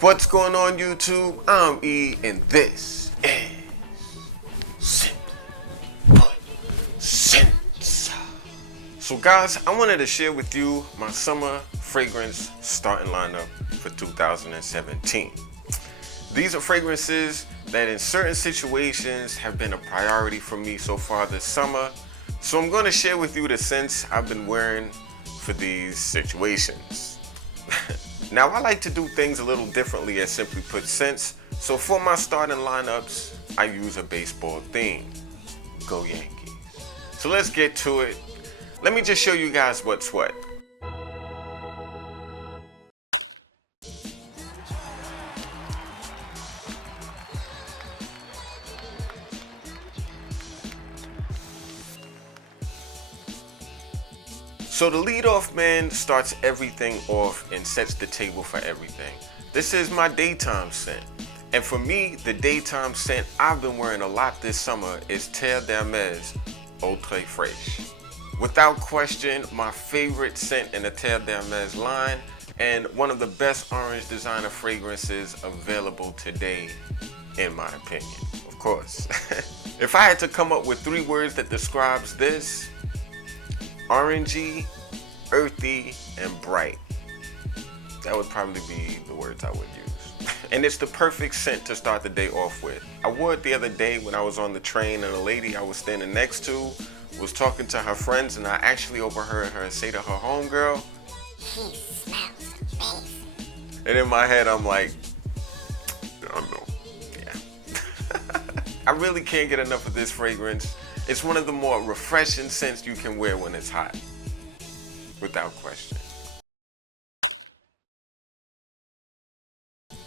What's going on, YouTube? I'm E, and this is SimplyPut Scents. So guys, I wanted to share with you my summer fragrance starting lineup for 2017. These are fragrances that in certain situations have been a priority for me so far this summer. So I'm going to share with you the scents I've been wearing for these situations. Now, I like to do things a little differently at SimplyPut Scents, so for my starting lineups, I use a baseball theme. Go Yankees. So let's get to it. Let me just show you guys what's what. So the leadoff man starts everything off and sets the table for everything. This is my daytime scent. And for me, the daytime scent I've been wearing a lot this summer is Terre Hermes Ultra Fraiche. Without question, my favorite scent in the Terre Hermes line and one of the best orange designer fragrances available today, in my opinion, of course. If I had to come up with 3 words that describes this, orangey, earthy, and bright. That would probably be the words I would use. And it's the perfect scent to start the day off with. I wore it the other day when I was on the train and a lady I was standing next to was talking to her friends, and I actually overheard her say to her homegirl, "He smells amazing." And in my head I'm like, I know. Yeah. I really can't get enough of this fragrance. It's one of the more refreshing scents you can wear when it's hot, without question.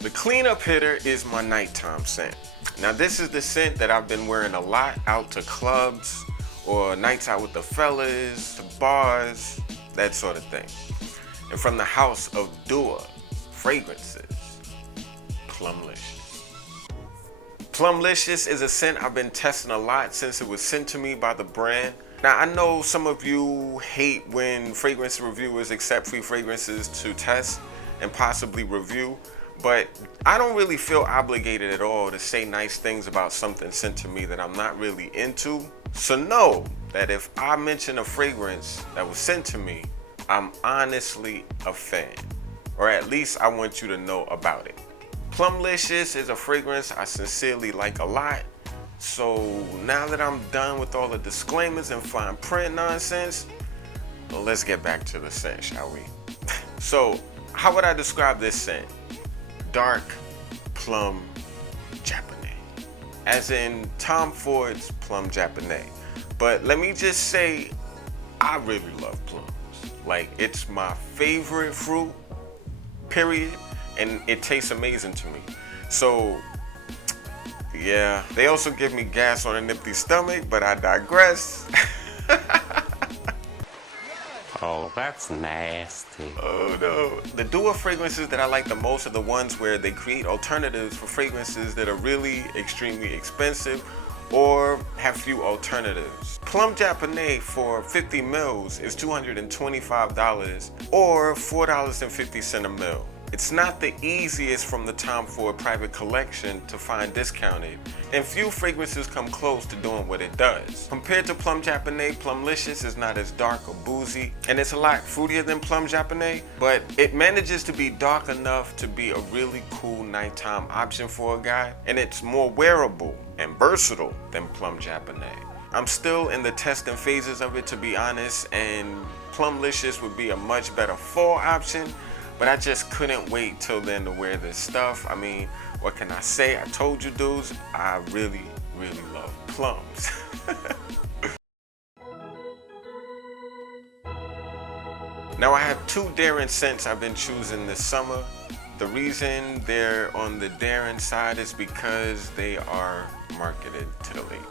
The cleanup hitter is my nighttime scent. Now this is the scent that I've been wearing a lot out to clubs or nights out with the fellas, to bars, that sort of thing. And from the house of Dior fragrances, Plumlicious. Plumlicious is a scent I've been testing a lot since it was sent to me by the brand. Now I know some of you hate when fragrance reviewers accept free fragrances to test and possibly review, but I don't really feel obligated at all to say nice things about something sent to me that I'm not really into. So know that if I mention a fragrance that was sent to me, I'm honestly a fan, or at least I want you to know about it. Plumlicious is a fragrance I sincerely like a lot. So now that I'm done with all the disclaimers and fine print nonsense, well, let's get back to the scent, shall we? So how would I describe this scent? Dark plum Japanese, as in Tom Ford's plum Japanese. But let me just say, I really love plums. Like, it's my favorite fruit, period. And it tastes amazing to me. So yeah, they also give me gas on an empty stomach, but I digress. Oh, that's nasty. Oh no. The Dior fragrances that I like the most are the ones where they create alternatives for fragrances that are really extremely expensive or have few alternatives. Plum Japanese for 50 mils is $225 or $4.50 a mil. It's not the easiest from the Tom Ford private collection to find discounted, and few fragrances come close to doing what it does. Compared to Plum Japanese, Plumlicious is not as dark or boozy, and it's a lot fruitier than Plum Japanese, but it manages to be dark enough to be a really cool nighttime option for a guy, and it's more wearable and versatile than Plum Japanese. I'm still in the testing phases of it, to be honest, and Plumlicious would be a much better fall option, but I just couldn't wait till then to wear this stuff. I mean, what can I say? I told you dudes, I really, really love plums. Now I have 2 daring scents I've been choosing this summer. The reason they're on the daring side is because they are marketed to the ladies.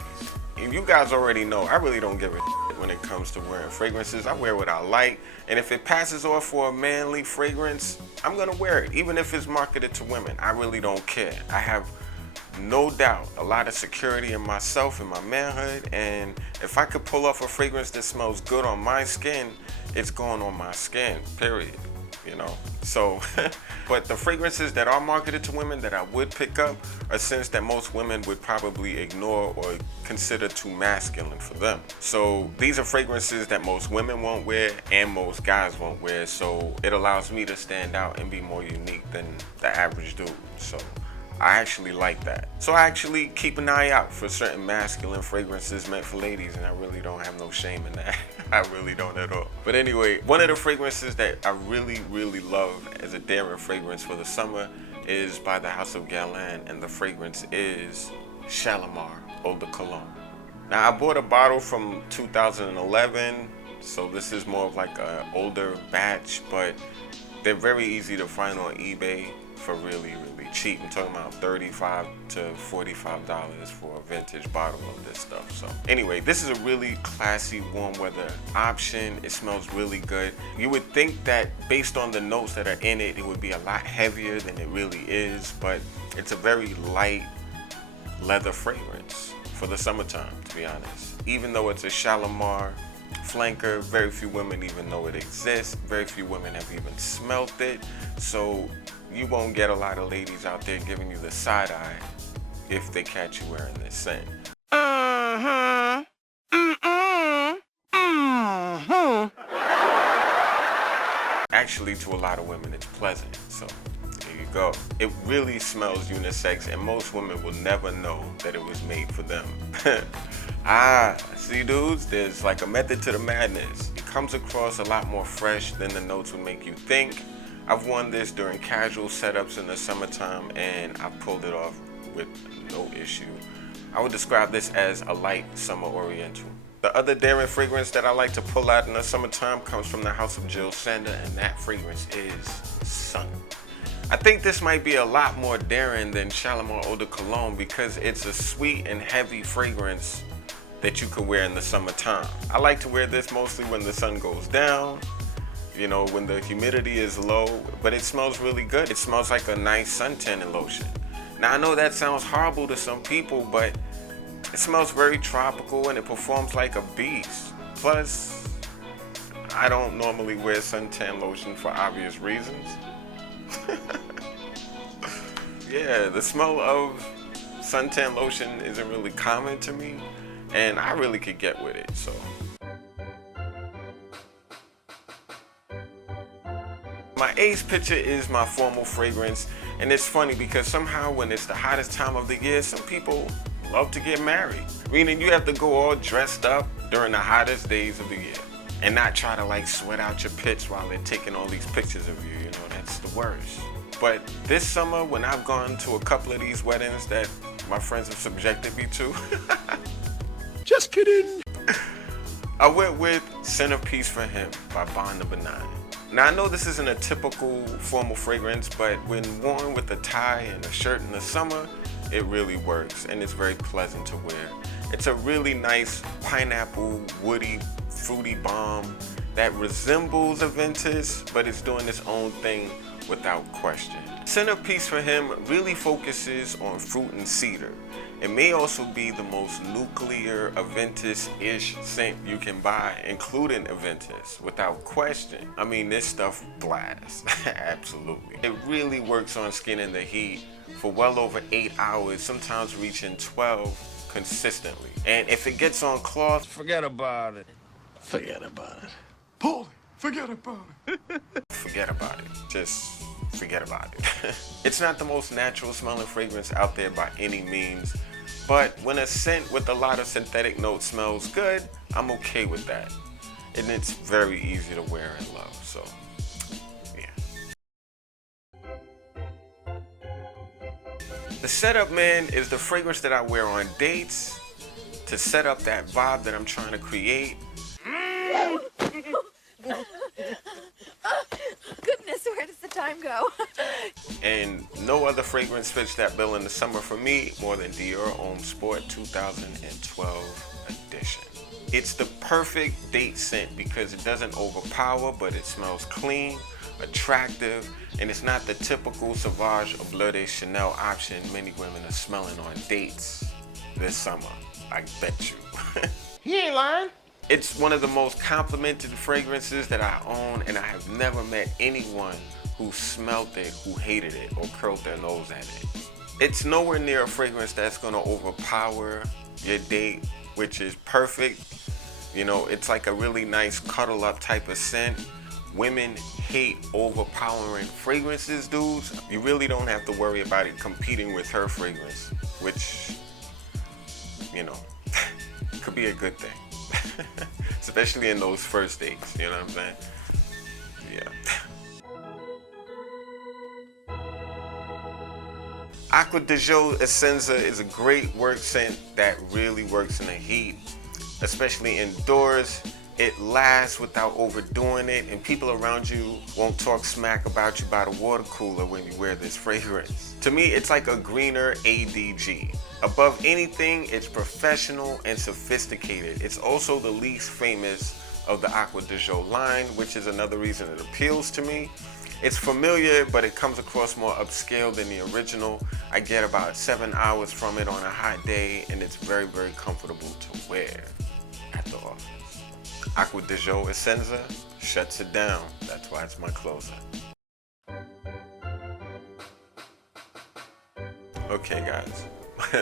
And you guys already know, I really don't give a shit when it comes to wearing fragrances. I wear what I like, and if it passes off for a manly fragrance, I'm gonna wear it, even if it's marketed to women. I really don't care. I have no doubt a lot of security in myself and my manhood, and if I could pull off a fragrance that smells good on my skin, it's going on my skin, period. you know. So, but the fragrances that are marketed to women that I would pick up are scents that most women would probably ignore or consider too masculine for them. So these are fragrances that most women won't wear and most guys won't wear. So it allows me to stand out and be more unique than the average dude. So I actually like that. So I actually keep an eye out for certain masculine fragrances meant for ladies, and I really don't have no shame in that. I really don't at all. But anyway, one of the fragrances that I really love as a daring fragrance for the summer is by the House of Guerlain, and the fragrance is Shalimar Eau de Cologne. Now I bought a bottle from 2011, so this is more of like an older batch, but they're very easy to find on eBay for really cheap. I'm talking about $35 to $45 for a vintage bottle of this stuff. So anyway, this is a really classy warm weather option. It smells really good. You would think that based on the notes that are in it, it would be a lot heavier than it really is, but it's a very light leather fragrance for the summertime, to be honest. Even though it's a Shalimar flanker, very few women even know it exists. Very few women have even smelt it. So you won't get a lot of ladies out there giving you the side eye if they catch you wearing this scent. Actually, to a lot of women, it's pleasant. So there you go. It really smells unisex, and most women will never know that it was made for them. See dudes, there's like a method to the madness. It comes across a lot more fresh than the notes would make you think. I've worn this during casual setups in the summertime, and I pulled it off with no issue. I would describe this as a light summer oriental. The other daring fragrance that I like to pull out in the summertime comes from the house of Jil Sander, and that fragrance is Sun. I think this might be a lot more daring than Shalimar Eau de Cologne because it's a sweet and heavy fragrance that you could wear in the summertime. I like to wear this mostly when the sun goes down, you know, when the humidity is low, but it smells really good. It smells like a nice suntanning lotion. Now I know that sounds horrible to some people, but it smells very tropical and it performs like a beast. Plus, I don't normally wear suntan lotion for obvious reasons. Yeah, the smell of suntan lotion isn't really common to me, and I really could get with it, so. My ace picture is my formal fragrance, and it's funny because somehow when it's the hottest time of the year, some people love to get married. Meaning you have to go all dressed up during the hottest days of the year and not try to like sweat out your pits while they're taking all these pictures of you, you know, that's the worst. But this summer, when I've gone to a couple of these weddings that my friends have subjected me to, just kidding, I went with Centerpiece for Him by Bond No. 9. Now I know this isn't a typical formal fragrance, but when worn with a tie and a shirt in the summer, it really works and it's very pleasant to wear. It's a really nice pineapple, woody, fruity bomb that resembles a Ventus, but it's doing its own thing without question. Centerpiece for Him really focuses on fruit and cedar. It may also be the most nuclear Aventus-ish scent you can buy, including Aventus, without question. I mean, this stuff blasts, absolutely. It really works on skin in the heat for well over 8 hours, sometimes reaching 12 consistently. And if it gets on cloth, forget about it. Forget about it. Paulie, forget about it. forget about it. Just forget about it. It's not the most natural smelling fragrance out there by any means, but when a scent with a lot of synthetic notes smells good, I'm okay with that. And it's very easy to wear and love, so yeah. The setup, man, is the fragrance that I wear on dates to set up that vibe that I'm trying to create. Goodness, where does the time go? And no other fragrance fits that bill in the summer for me more than Dior Homme Sport 2012 edition. It's the perfect date scent because it doesn't overpower, but it smells clean, attractive, and it's not the typical Sauvage or Bleu de Chanel option many women are smelling on dates this summer. I bet you. He ain't lying. It's one of the most complimented fragrances that I own, and I have never met anyone who smelled it who hated it or curled their nose at it. It's nowhere near a fragrance that's gonna overpower your date, which is perfect. You know, it's like a really nice cuddle up type of scent. Women hate overpowering fragrances, dudes. You really don't have to worry about it competing with her fragrance, which, you know, could be a good thing. Especially in those first dates, you know what I'm saying? Yeah. Aqua de Jil Essenza is a great work scent that really works in the heat, especially indoors. It lasts without overdoing it, and people around you won't talk smack about you by the water cooler when you wear this fragrance. To me, it's like a greener ADG. Above anything, it's professional and sophisticated. It's also the least famous of the Aqua de Jil line, which is another reason it appeals to me. It's familiar, but it comes across more upscale than the original. I get about 7 hours from it on a hot day, and it's very, very comfortable to wear at the office. Aqua de Jil Essenza shuts it down. That's why it's my closer. Okay guys,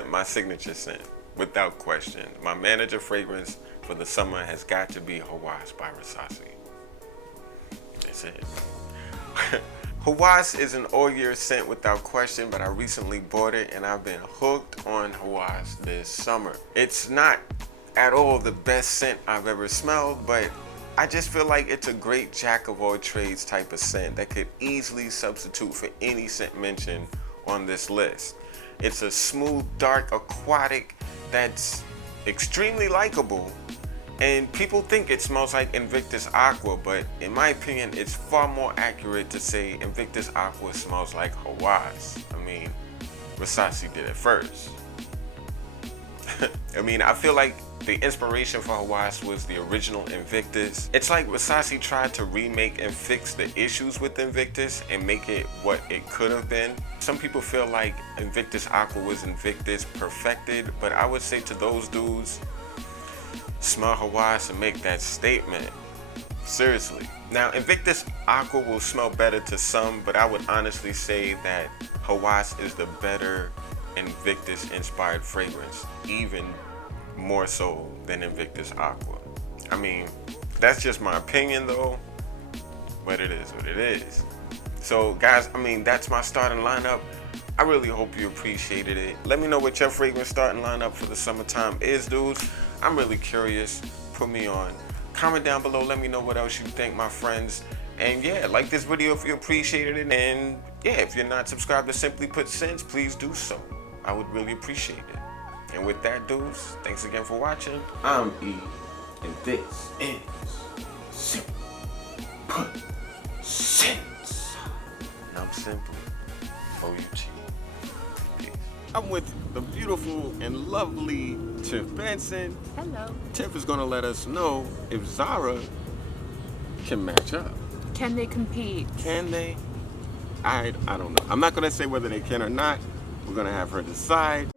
my signature scent, without question. My manager fragrance for the summer has got to be Hawas by Rasasi. That's it. Hawas is an all-year scent without question, but I recently bought it and I've been hooked on Hawas this summer. It's not at all the best scent I've ever smelled, but I just feel like it's a great jack of all trades type of scent that could easily substitute for any scent mentioned on this list. It's a smooth, dark, aquatic that's extremely likable, and people think it smells like Invictus Aqua, but in my opinion, it's far more accurate to say Invictus Aqua smells like Hawas. I mean, Rasasi did it first. I mean, I feel like the inspiration for Hawas was the original Invictus. It's like Rasasi tried to remake and fix the issues with Invictus and make it what it could have been. Some people feel like Invictus Aqua was Invictus perfected, but I would say to those dudes, smell Hawas and make that statement. Seriously. Now, Invictus Aqua will smell better to some, but I would honestly say that Hawas is the better Invictus inspired fragrance, even more so than Invictus Aqua. I mean, that's just my opinion though, but it is what it is. So guys, I mean, that's my starting lineup. I really hope you appreciated it. Let me know what your fragrance starting lineup for the summertime is, dudes. I'm really curious. Put me on. Comment down below. Let me know what else you think, my friends. And yeah, like this video if you appreciated it. And yeah, if you're not subscribed to Simply Put Scents, please do so. I would really appreciate it. And with that, dudes, thanks again for watching. I'm E, and this is Simply Put Scents. And I'm Simply OUT. Peace. I'm with the beautiful and lovely Tiff Benson. Hello. Tiff is gonna let us know if Zara can match up. Can they compete? Can they? I don't know. I'm not gonna say whether they can or not. We're gonna have her decide.